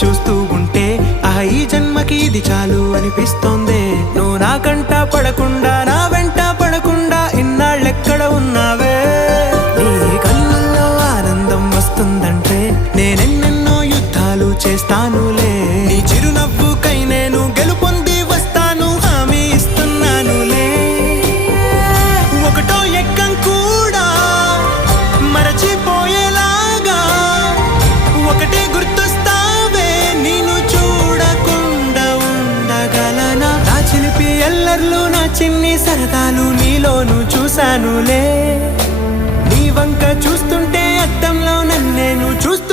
చూస్తూ ఉంటే ఈ జన్మకి ఇది చాలు అనిపిస్తోందే. నువ్వు నా కంట పడకుండా నా వెంట పడకుండా ఇన్నాళ్ళెక్కడ ఉన్నావే. నీ కళ్ళల్లో ఆనందం వస్తుందంటే నేనెన్నెన్నో యుద్ధాలు చేస్తానులే. నీ చిరునవ్వుకై నేను గెలుపొంది వస్తాను హామీ ఇస్తున్నానులే. ఒకటో ఎక్కం కూడా మరచిపోయేలాగా ఒకటే గుర్తొస్తావే. నేను చూడకుండా ఉండగలనా? నా చిలిపి ఎల్లర్లు నా చిన్ని సరదాలు నీలోను చూశానులే. నీ వంక చూస్తుంటే అద్దంలో నన్నేను చూస్తూ